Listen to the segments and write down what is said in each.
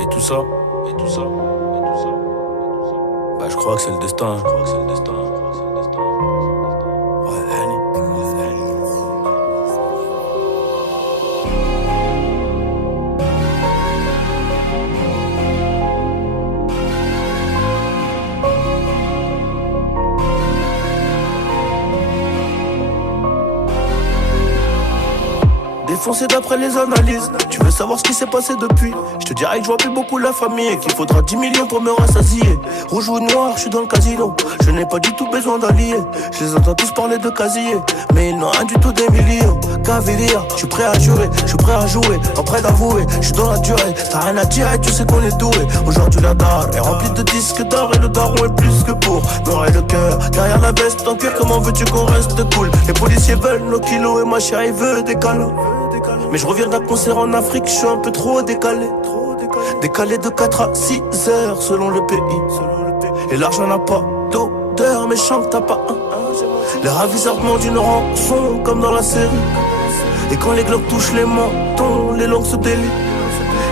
Et tout ça, et tout ça, et tout ça. Bah je crois que c'est le destin, je crois que c'est le destin, je crois que c'est le destin. Ouais, Annie. Défoncé d'après les analyses. Tu veux savoir ce qui s'est passé depuis? Je te dirais que je vois plus beaucoup la famille et qu'il faudra 10 millions pour me rassasier. Rouge ou noir, je suis dans le casino. Je n'ai pas du tout besoin d'alliés. Je les entends tous parler de casier, mais ils n'ont rien du tout des millions. Cavalier, je suis prêt à jurer, je suis prêt à jouer, pas prêt d'avouer, je suis dans la durée. T'as rien à dire et tu sais qu'on est doué. Aujourd'hui la dalle est remplie de disques d'or et le daron est plus que pour noirrer le cœur. Derrière la veste en cuir, comment veux-tu qu'on reste cool? Les policiers veulent nos kilos et ma chérie veut des câlins. Mais je reviens d'un concert en Afrique, je suis un peu trop décalé. Décalé de 4 à 6 heures selon le pays. Et l'argent n'a pas d'odeur, mais chante t'as pas un. Les ravisseurs demandent une rançon comme dans la série. Et quand les glocks touchent les mentons, les langues se délient.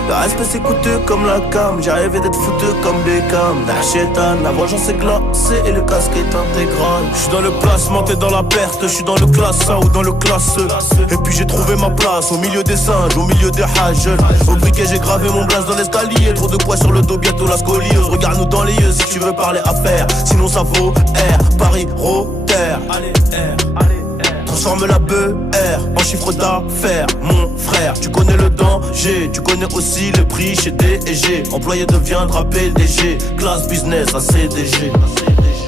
Le respect c'est coûteux comme la cam. J'ai rêvé d'être foutu comme Beckham. Nachétan, la vengeance est glacée et le casque est intégral. J'suis dans le placement, t'es dans la perte. J'suis dans le classe A ou dans le classe E. Et puis j'ai trouvé ma place au milieu des singes, au milieu des hages. Au briquet j'ai gravé mon blaze dans l'escalier. Trop de poids sur le dos, bientôt la scoliose. Regarde-nous dans les yeux si tu veux parler affaires. Sinon ça vaut R, Paris, Rotter. Allez R, allez. Transforme la BR en chiffre d'affaires, mon frère. Tu connais le danger, tu connais aussi le prix chez D&G. Employé deviendra PDG, classe business à CDG.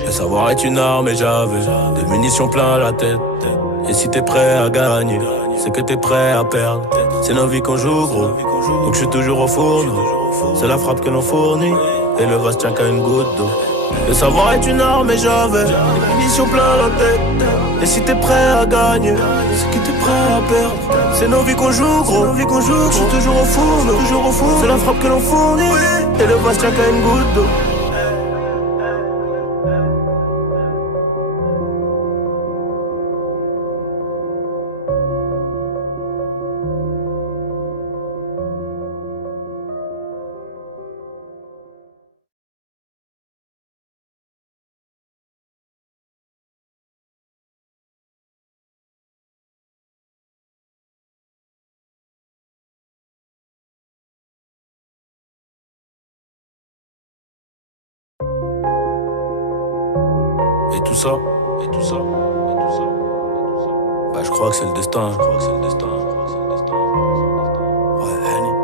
Le savoir est une arme et j'avais des munitions plein la tête. Et si t'es prêt à gagner, c'est que t'es prêt à perdre. C'est nos vies qu'on joue gros, donc je suis toujours au fourneau. C'est la frappe que l'on fournit, et le vase tient qu'à une goutte d'eau. Le savoir est une arme et j'avais des munitions plein la tête. Et si t'es prêt à gagner, c'est que t'es prêt à perdre. C'est nos vies qu'on joue gros, je suis toujours au four, c'est la frappe que l'on fournit, et le vase tient qu'à une goutte d'eau. Et tout ça, et tout ça, et tout ça, et tout ça. Bah je crois que c'est le destin, je crois que c'est le destin, je crois que c'est le destin. Ouais, Annie.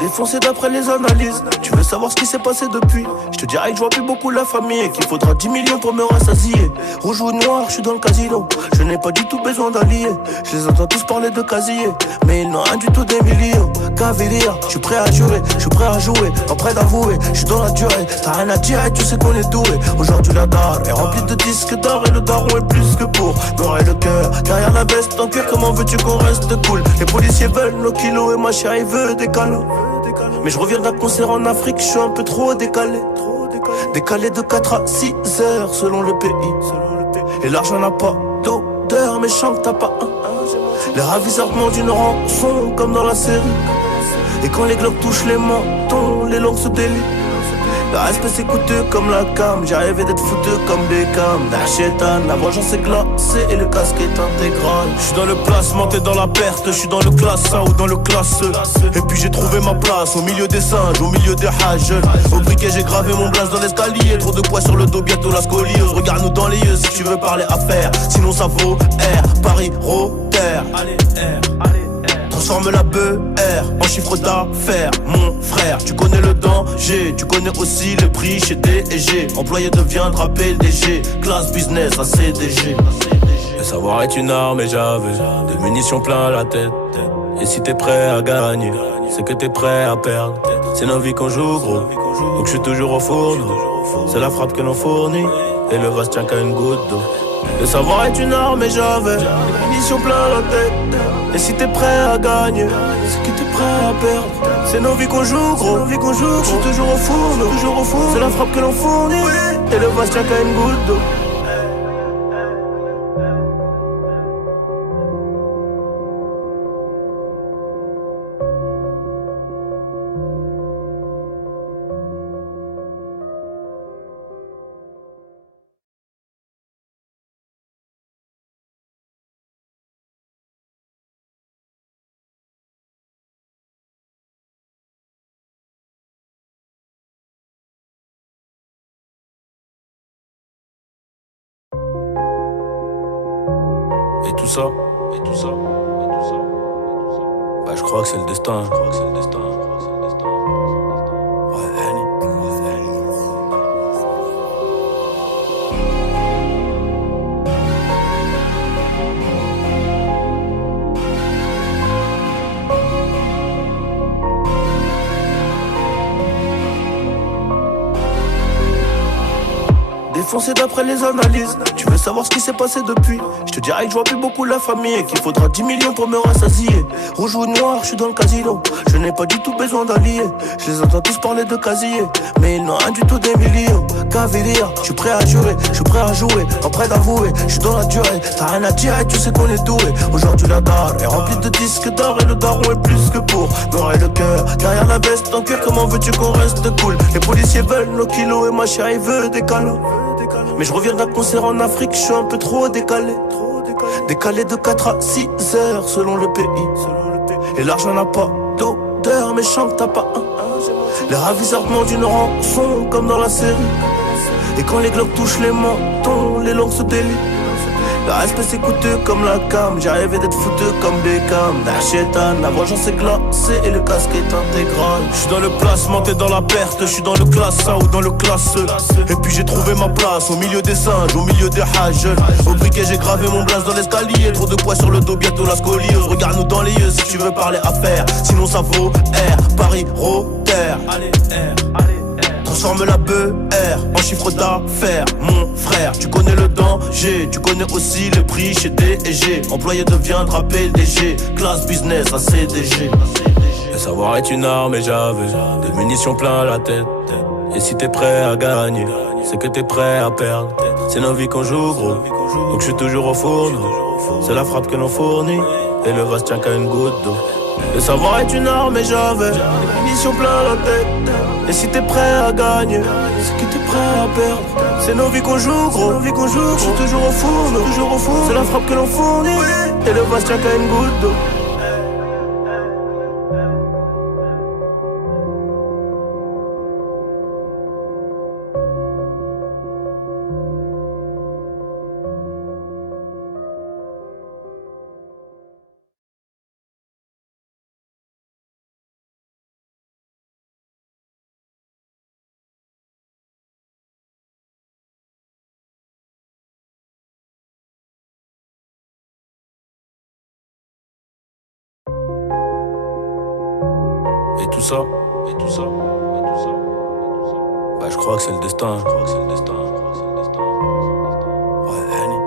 Défoncé d'après les analyses. Tu veux savoir ce qui s'est passé depuis? Je te dirais que je vois plus beaucoup la famille et qu'il faudra 10 millions pour me rassasier. Rouge ou noir, je suis dans le casino. Je n'ai pas du tout besoin d'alliés. Je les entends tous parler de casier, mais ils n'ont rien du tout des millions. Cavalier, je suis prêt à jurer, je suis prêt à jouer, pas prêt d'avouer, je suis dans la durée. T'as rien à dire et tu sais qu'on est doué. Aujourd'hui la dalle est remplie de disques d'or et le daron est plus que pour noirrer le cœur. Derrière la veste en cuir, comment veux-tu qu'on reste cool? Les policiers veulent nos kilos et ma chérie veut des câlins. Mais je reviens d'un concert en Afrique, je suis un peu trop décalé. Décalé de 4 à 6 heures selon le pays. Et l'argent n'a pas d'odeur, mais chante t'as pas un. Les ravisseurs demandent une rançon comme dans la série. Et quand les glocks touchent les mentons, les langues se délient. Le respect c'est coûteux comme la cam. J'ai rêvé d'être foutu comme Beckham. Nachétan, la vengeance est glacée et le casque est intégral. Je suis dans le placement, t'es dans la perte. Je suis dans le classe A ou dans le classe E. Et puis j'ai trouvé ma place au milieu des singes, au milieu des hages. Au briquet j'ai gravé mon blaze dans l'escalier. Trop de poids sur le dos, bientôt la scoliose. Regarde-nous dans les yeux si tu veux parler affaires. Sinon ça vaut R, Paris, Rotter. Allez R, allez. Transforme la BR en chiffre d'affaires, mon frère. Tu connais le danger, tu connais aussi le prix chez D&G. Employé deviendra PDG, classe business à CDG. Le savoir est une arme et j'avais des munitions plein la tête. Et si t'es prêt à gagner, c'est que t'es prêt à perdre. C'est nos vies qu'on joue gros, donc je suis toujours au fourneau. C'est la frappe que l'on fournit, et le vase tient qu'à une goutte d'eau. Le savoir est une arme et j'avais des munitions plein la tête. Et si t'es prêt à gagner, c'est que t'es prêt prêt à perdre. C'est nos vies qu'on joue, gros. Je suis toujours au four, c'est la frappe que l'on fournit. Et le Bastien qu'à une goutte d'eau. Et tout ça, bah je crois que c'est le destin. Ouais, Annie. Défoncé d'après les analyses. Tu veux savoir ce qui s'est passé depuis? Je te dirais que je vois plus beaucoup la famille et qu'il faudra 10 millions pour me rassasier. Rouge ou noir, je suis dans le casino. Je n'ai pas du tout besoin d'alliés. Je les entends tous parler de casier, mais ils n'ont rien du tout des millions. Cavalier, je suis prêt à jurer, je suis prêt à jouer, pas prêt d'avouer, je suis dans la durée. T'as rien à dire et tu sais qu'on est doué. Aujourd'hui la dalle est remplie de disques d'or et le daron est plus que pour m'aurait le cœur. Derrière la veste en cuir, comment veux-tu qu'on reste cool? Les policiers veulent nos kilos et ma chérie veut des câlins. Mais je reviens d'un concert en Afrique, je suis un peu trop décalé. Décalé de 4 à 6 heures selon le pays. Et l'argent n'a pas d'odeur, mais chante t'as pas un. Les ravisseurs demandent une rançon comme dans la série. Et quand les globes touchent les mentons, les langues se délient. Le respect c'est coûteux comme la cam. J'ai rêvé d'être fouteux comme Beckham. Nachétan, la vengeance est glacée et le casque est intégral. J'suis dans le placement, t'es dans la perte. J'suis dans le classe A ou dans le classe E. Et puis j'ai trouvé ma place au milieu des singes, au milieu des hages. Au briquet j'ai gravé mon blaze dans l'escalier. Trop de poids sur le dos, bientôt la scoliose. Regarde-nous dans les yeux si tu veux parler affaires. Sinon ça vaut R, Paris, Rotter. Allez R, allez. Transforme la BR en chiffre d'affaires, mon frère. Tu connais le danger, tu connais aussi le prix chez D&G. Employé deviendra PDG, classe business à CDG. Le savoir est une arme et j'avais des munitions plein la tête. Et si t'es prêt à gagner, c'est que t'es prêt à perdre. C'est nos vies qu'on joue gros, donc je suis toujours au fourneau. C'est la frappe que l'on fournit, et le vase tient qu'à une goutte d'eau. Le savoir est une arme et j'avais des munitions plein la tête. Et si t'es prêt à gagner, c'est que t'es prêt à perdre. C'est nos vies qu'on joue gros, je suis toujours au four, c'est la frappe que l'on fournit, et le vase tient qu'à une goutte d'eau. Et tout ça, bah je crois que c'est le destin. Ouais, Annie.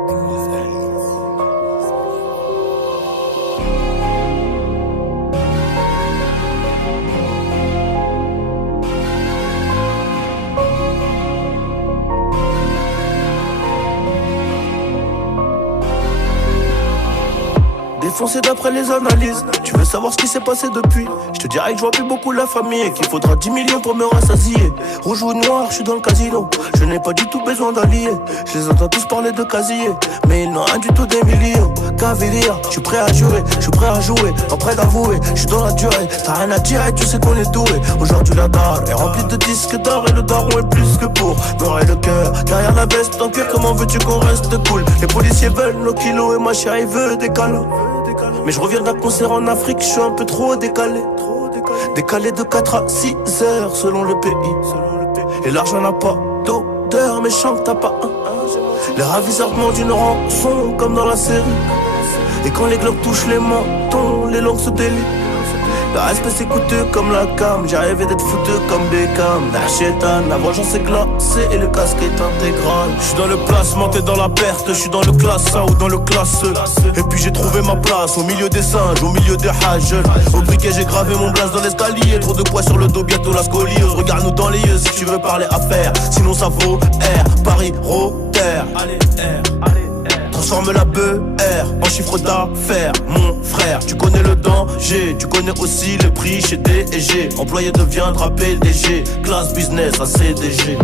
Défoncé d'après les analyses. Tu veux savoir ce qui s'est passé depuis? Je te dirais que je vois plus beaucoup la famille et qu'il faudra 10 millions pour me rassasier. Rouge ou noir, je suis dans le casino. Je n'ai pas du tout besoin d'alliés. Je les entends tous parler de casier, mais ils n'ont rien du tout des millions. Cavalier, je suis prêt à jurer, je suis prêt à jouer, pas prêt d'avouer, je suis dans la durée. T'as rien à dire et tu sais qu'on est doué. Aujourd'hui la dalle est remplie de disques d'or et le daron est plus que pour m'aurait le cœur. Derrière la veste en cuir, comment veux-tu qu'on reste cool? Les policiers veulent nos kilos et ma chérie veut des câlins. Mais je reviens d'un concert en Afrique, je suis un peu trop décalé. Décalé de 4 à 6 heures selon le pays. Et l'argent n'a pas d'odeur, mais chante t'as pas un. Les ravisseurs demandent une rançon comme dans la série. Et quand les globes touchent les mentons, les langues se délient. Le respect c'est coûteux comme la cam. J'ai rêvé d'être foutu comme Beckham. Nachétan, la vengeance est glacée et le casque est intégral. J'suis dans le placement, t'es dans la perte. J'suis dans le classe A ou dans le classe E. Et puis j'ai trouvé ma place au milieu des singes, au milieu des hages. Au briquet j'ai gravé mon blaze dans l'escalier. Trop de poids sur le dos, bientôt la scoliose. Regarde-nous dans les yeux si tu veux parler affaires. Sinon ça vaut R, Paris, Rotter. Allez R, allez R. Transforme la BR en chiffre d'affaires. Mon frère, tu connais le danger. Tu connais aussi le prix chez D&G. Employé deviendra PDG. Classe business à CDG.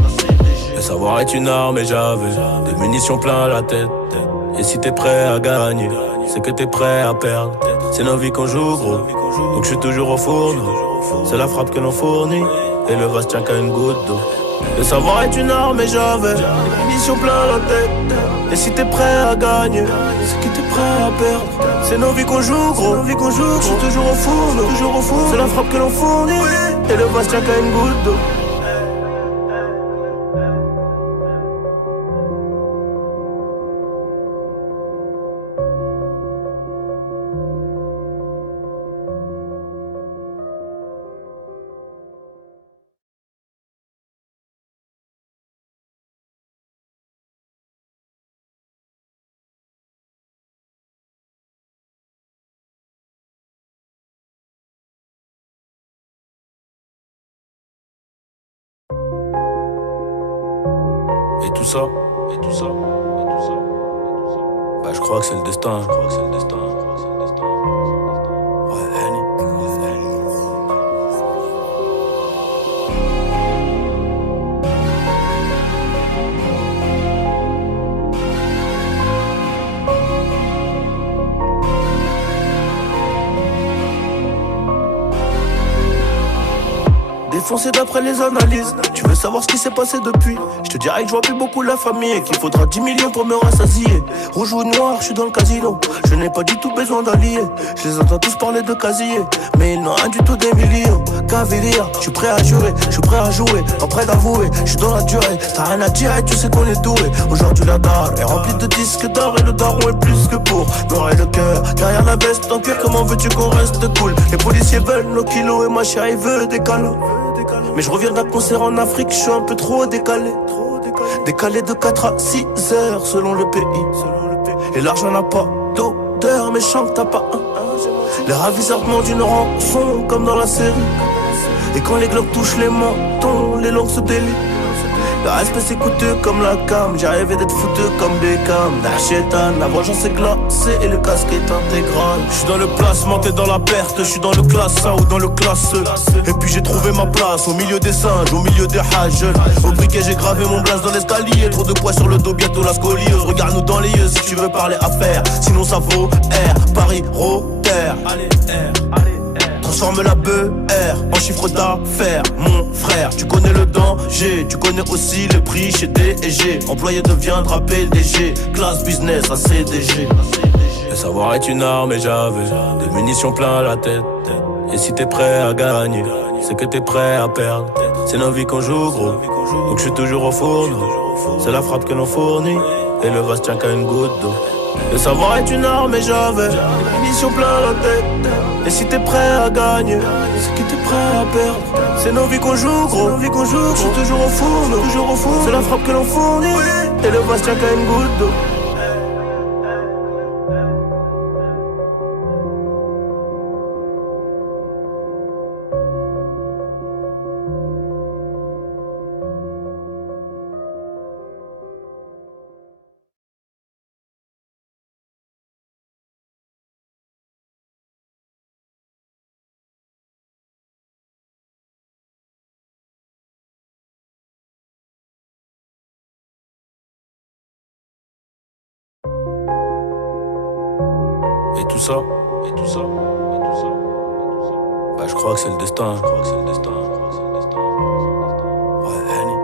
Le savoir est une arme et j'avais des munitions plein la tête. Et si t'es prêt à gagner, c'est que t'es prêt à perdre. C'est nos vies qu'on joue gros, donc je suis toujours au fourneau. C'est la frappe que l'on fournit, et le vase tient qu'à une goutte d'eau. Le savoir est une arme et j'avais des munitions plein la tête. Et si t'es prêt à gagner, c'est que t'es prêt à perdre. C'est nos vies qu'on joue gros, je suis toujours au fourneau. C'est la frappe que l'on fournit, et le vase tient qu'à une goutte d'eau. Et tout ça, bah je crois que c'est le destin. Ouais, Henny. Défoncé d'après les analyses. Tu veux savoir ce qui s'est passé depuis? Je te dirais que je vois plus beaucoup la famille et qu'il faudra 10 millions pour me rassasier. Rouge ou noir, je suis dans le casino. Je n'ai pas du tout besoin d'alliés. Je les entends tous parler de casier, mais ils n'ont rien du tout des millions. Cavalier, je suis prêt à jurer, je suis prêt à jouer, pas prêt d'avouer. Je suis dans la durée, t'as rien à dire et tu sais qu'on est doué. Aujourd'hui la dalle est remplie de disques d'or et le daron est plus que pour noirrer le cœur. Derrière la veste en cuir, comment veux-tu qu'on reste cool? Les policiers veulent nos kilos et ma chérie veut des câlins. Mais je reviens d'un concert en Afrique, je suis un peu trop décalé. Décalé de 4 à 6 heures selon le pays. Et l'argent n'a pas d'odeur, mais chante t'as pas un. Les ravisseurs demandent une rançon comme dans la série. Et quand les globes touchent les mentons, les langues se délient. Le respect c'est coûteux comme la cam. J'ai rêvé d'être foutu comme Beckham. Nachétan, la vengeance est glacée et le casque est intégral. Je suis dans le placement, t'es dans la perte. Je suis dans le classe A ou dans le classe E. Et puis j'ai trouvé ma place au milieu des singes, au milieu des hages. Au briquet j'ai gravé mon blaze dans l'escalier. Trop de poids sur le dos, bientôt la scoliose. Regarde-nous dans les yeux si tu veux parler affaires. Sinon ça vaut R, Paris, Rotter. Allez R, allez R. Transforme la BR en chiffre d'affaires. Mon frère, tu connais le danger. Tu connais aussi le prix chez D&G. Employé deviendra PDG. Classe business à CDG. Le savoir est une arme et j'avais des munitions plein la tête. Et si t'es prêt à gagner, c'est que t'es prêt à perdre. C'est nos vies qu'on joue gros, donc je suis toujours au fourneau. C'est la frappe que l'on fournit, et le vase tient qu'à une goutte d'eau. Le savoir est une arme et j'avais des munitions plein la tête. Et si t'es prêt à gagner, c'est que t'es prêt à perdre. C'est nos vies qu'on joue gros, je suis toujours au fourneau. C'est la frappe que l'on fournit, et le vase tient qu'à une goutte d'eau. Et tout ça, bah je crois que c'est le destin. Ouais, Henny.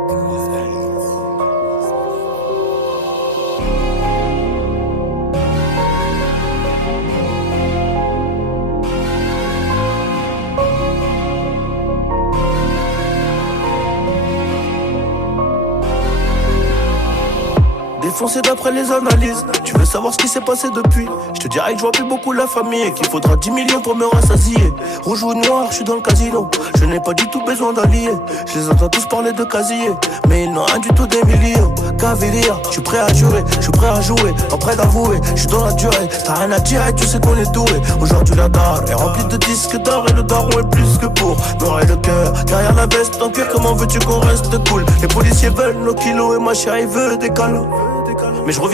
défoncé d'après les analyses. Tu veux savoir ce qui s'est passé depuis? Je te dirais que je vois plus beaucoup la famille et qu'il faudra 10 millions pour me rassasier. Rouge ou noir, je suis dans le casino. Je n'ai pas du tout besoin d'alliés. Je les entends tous parler de casier, mais ils n'ont rien du tout des millions. Caviria, je suis prêt à jurer, je suis prêt à jouer, pas prêt d'avouer, je suis dans la durée. T'as rien à dire et tu sais qu'on est doué. Aujourd'hui la dalle est remplie de disques d'or et le daron est plus que pour noirrer le cœur. Derrière la veste en cuir, comment veux-tu qu'on reste cool? Les policiers veulent nos kilos et ma chérie veut des câlins. Mais je reviens